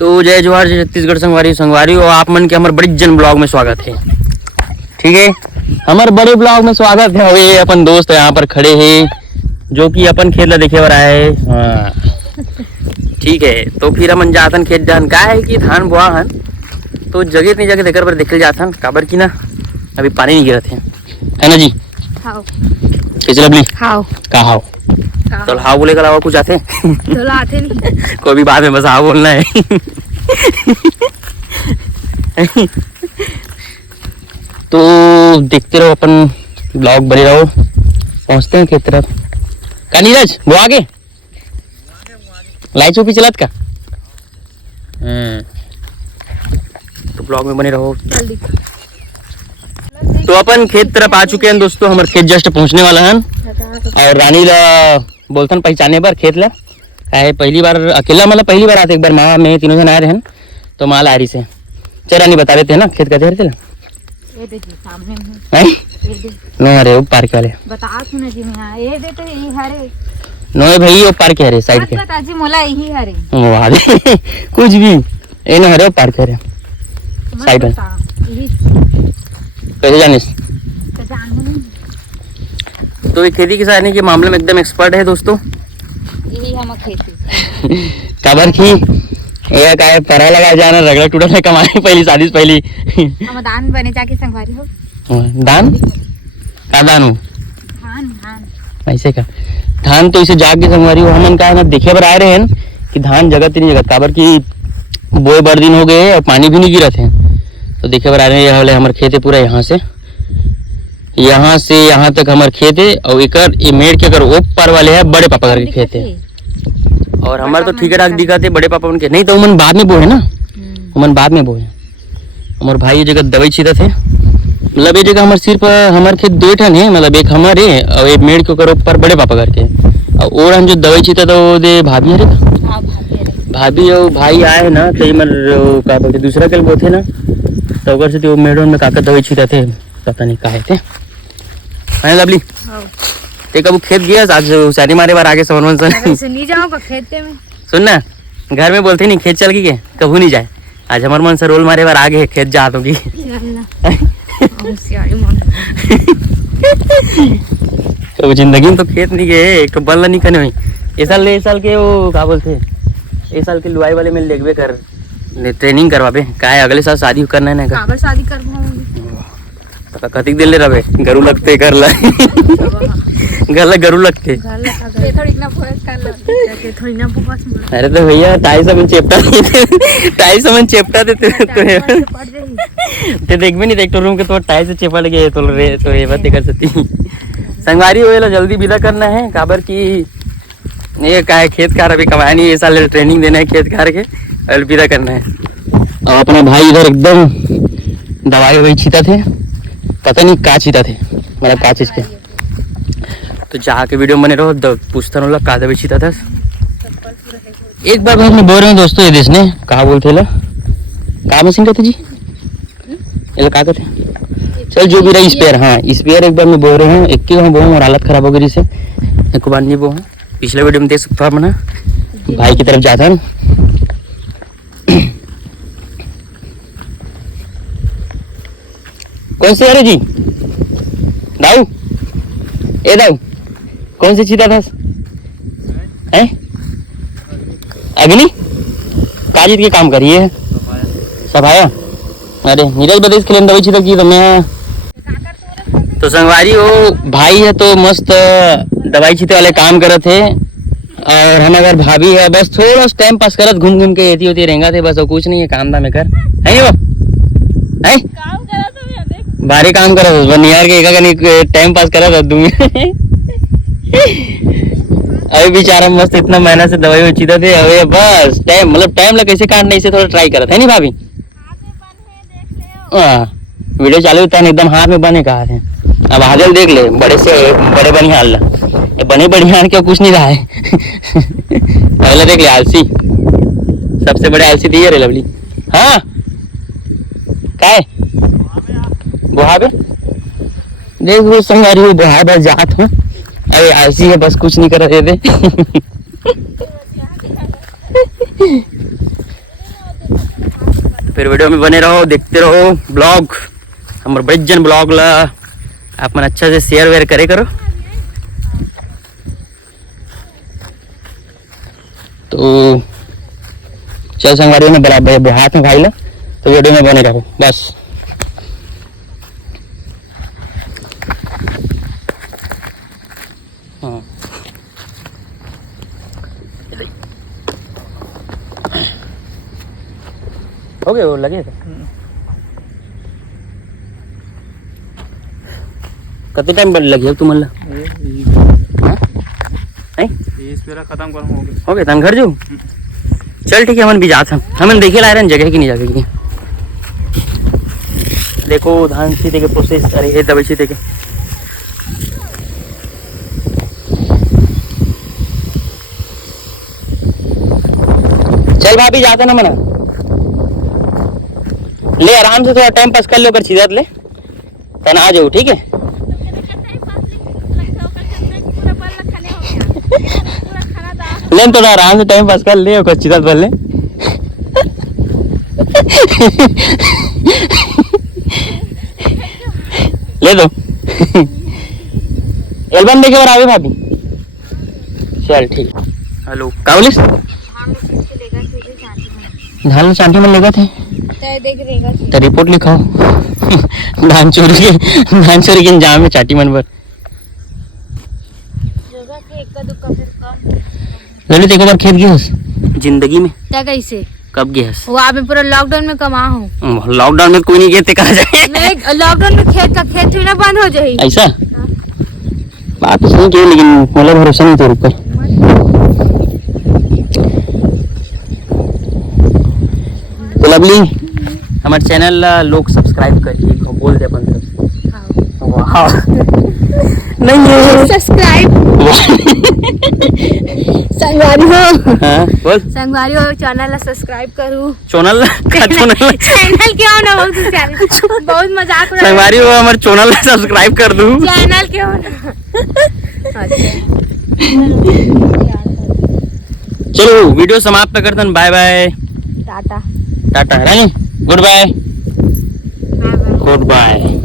तो जय जोहार, जय छत्तीसगढ़ संगवारी और आप मन के हमारे बड़ी जन ब्लॉग में स्वागत है। ठीक है, हमारे बड़े ब्लॉग में स्वागत है। वे अपन दोस्त यहाँ पर खड़े हैं जो कि अपन खेत ला देखे बर आए। हाँ ठीक है, तो फिर अपन जाथन खेत जान का है कि धान बोआ हन तो जगह नहीं जाके देकर पर देखे जाथन काबर की ना अभी पानी नहीं गिरत है ना जी। हाउ कैसे लवली हाउ का हाउ तो हाउ बोले के अलावा कुछ आते तो आते नहीं कोई भी बात में बस हाउ बोलना है। तो देखते रहो अपन ब्लॉग बने रहो, पहुंचते हैं खेत तरफ का नीरज वो आगे लाइट चौपी चलात का। तो ब्लॉग में बने रहो। जल्दी। तो अपन खेत तरफ आ चुके हैं दोस्तों, हमारे खेत जस्ट पहुंचने वाला है और रानी ला बोलथन पहचाने बार खेत ला है पहली बार अकेला मतलब पहली बार आते, एक बार माँ में तीनों जन आए रहे तो माँ ला रही से चल रानी बता देते हैं ना खेत का थे ये देखिए सामने में ये देख नो अरे वो पार्क वाले बता सुना जी मैं ये देते यही हरे नो भाई वो पार्क है रे साइड के बता जी मोला यही हरे वाह कुछ भी ये ना हरे वो पार्क है रे साइड में कैसे जानिस। तो ये खेती किसानी के मामले में एकदम एक्सपर्ट है दोस्तों। यही हम खेती काबर की ये का परा लगा जाना रगड़ा टूटा है कमाए पहली शादी से पहली हम दान बने जाके संगवारी हो दान का दान हो धान धान ऐसे का धान तो इसे जाके संगवारी हो हमन का ना देखे बर आए रहे हैं कि धान जगत नहीं जगत काबर की बोए बड़ दिन हो गए और पानी भी नहीं गिरत है। तो देखे बर आ रहे हैं हमारे खेत है पूरा यहाँ से यहाँ तक हमारे खेत है और एक मेड़ के अगर ओ पार वाले है बड़े पापा घर के खेत है और हमारे तो ठीक ठाक दिखा थे बड़े पापा उनके नहीं तो उमन बाद में बोए ना उमन बाद में बोए। हमारे भाई ये जगह दवाई छीता थे मतलब ये जगह हमारे सिर्फ हमारे खेत दो ठन है मतलब एक हमारे और एक मेड़ के ऊपर बड़े पापा घर के और हम जो दवाई छीता था वो दे भाभी अरे भाभी और भाई आए ना तो क्या बोलते दूसरा कल वो थे ना तो अगर से मेड़ों में काका दवाई छीता थे पता नहीं कहा थे है लवली ते कब खेत गया आज शादी मारे बार आगे समन से नहीं जाऊंगा खेत में सुन ना घर में बोलते नहीं खेत चल गई कभी नहीं जाए आज हमारे मन से रोल मारे बार आगे खेत जा होगी। तो जिंदगी में तो खेत नहीं गए एक तो बल्ला नहीं करने हुई ये साल के वो क्या बोलते ये साल के लुआई वाले में लेगवे कर ट्रेनिंग करवाबे का है अगले साल शादी करना है ना शादी करवाऊंगी तो कतिक दिन ले रहे गरु लगते घर ला गरु लगते अरे तो भैया 250 समन चेपटा देते तो देख भी नहीं देखते रूम के तो 250 चेपट गए तो रे तो ये बात कर सकती संगवारी हो जल्दी विदा करना है काबर की ये का है खेत कार अभी कमाया नहीं ये साल ट्रेनिंग देना है खेत कार के और विदा करना है। और अपना भाई इधर एकदम दवाई ववाई छीता थे पता नहीं का छीता थे मतलब का चीज के तो जहाँ के वीडियो बने रहो पूछता लोग का दवाई छीता था। एक बार मैं बोल रहे हैं दोस्तों ये देश ने कहा बोलते ला का मशीन कहते जी ये का कहते चल जो भी रहा स्पेयर हाँ स्पेयर एक बार मैं बोल रहे हूँ एक ही वहाँ बोहूँ और हालत खराब हो गई जिससे एक बार नहीं बोहूँ पिछले वीडियो में देख सकता हूँ अपना भाई की तरफ जाता है कौन से अरे जी दाऊ ए दाऊ कौन से चीता था हैं अग्नि काजित के काम करिए सफाया अरे नीरज बदेश के लिए दवाई छीता की तो मैं तो संगवारी हो भाई है तो मस्त दवाई छीते वाले काम करत थे और हम अगर भाभी है बस थोड़ा टाइम पास करत घूम घूम के येती होती रहेंगे थे बस और कुछ नहीं है काम दाम कर है वो है भारी काम करो निहार के एक टाइम पास करा था दूंगी अभी बेचारा मस्त इतना मेहनत से दवाई में चीता थे अभी बस टाइम मतलब टाइम लगा कैसे काटने इसे थोड़ा ट्राई करा था नहीं भाभी वीडियो चालू होता है एकदम हाथ में बने कहा थे अब हाजल देख ले बड़े से बड़े बनी हाल बने बढ़िया क्या कुछ नहीं रहा है पहले देख ले आलसी सबसे बड़े आलसी दिए रे लवली हाँ क्या है बुहा पे देख वो संगारी हो बुहा बस जात हूँ अरे ऐसी है बस कुछ नहीं कर रहे थे फिर वीडियो में बने रहो, देखते रहो ब्लॉग, हमारे बड़े जन ब्लॉग ला आप मन अच्छा से शेयर वेयर करे करो। तो चल संगवारी में बराबर हाथ में भाई ला, तो वीडियो में बने रहो बस। हाँ हो गए, वो लगे थे कितने टाइम लगे तुम्हारा? खत्म कर हो गए तन घर जो। चल ठीक है, हमन भी जात हम देखे ला रहे हैं जगह की नहीं जगह की। देखो धान सीते के प्रोसेस, अरे ये दवाई सीते के चल भाभी जाते ना मना ले, आराम से थोड़ा टाइम पास कर लो, कर सीधा ले तन आ जाओ ठीक है। ले थोड़ा आराम से टाइम पास कर ले और सीधा भर ले। ले दो एल्बम देखे बार आवे भाभी। चल ठीक। हेलो का बोलिस? धान चांटी में लेगा थे तो रिपोर्ट लिखाओ। धान चोरी के इंजाम में चाटी मन पर ललित एक बार खेत गए जिंदगी में क्या कैसे कब गए? वो आप पूरा लॉकडाउन में कमा हूँ। लॉकडाउन में कोई नहीं गए थे, कहा जाए नहीं लॉकडाउन में खेत थोड़ी ना बंद हो जाए ऐसा बात तो सही की, लेकिन मतलब भरोसा नहीं तेरे ऊपर। तो लवली हमारे चैनल लोग सब्सक्राइब करिए, बोल दे अपन तरफ। वाह नहीं सब्सक्राइब संगवारी हो। हाँ बोल संगवारी हो चैनल सब्सक्राइब करू। चैनल चैनल क्यों ना बहुत मजाक उड़ा संगवारी हो, हमारे चैनल सब्सक्राइब कर दूं। चैनल क्यों ना। चलो वीडियो समाप्त करते हैं, बाय बाय टाटा टाटा रानी, गुड बाय गुड बाय।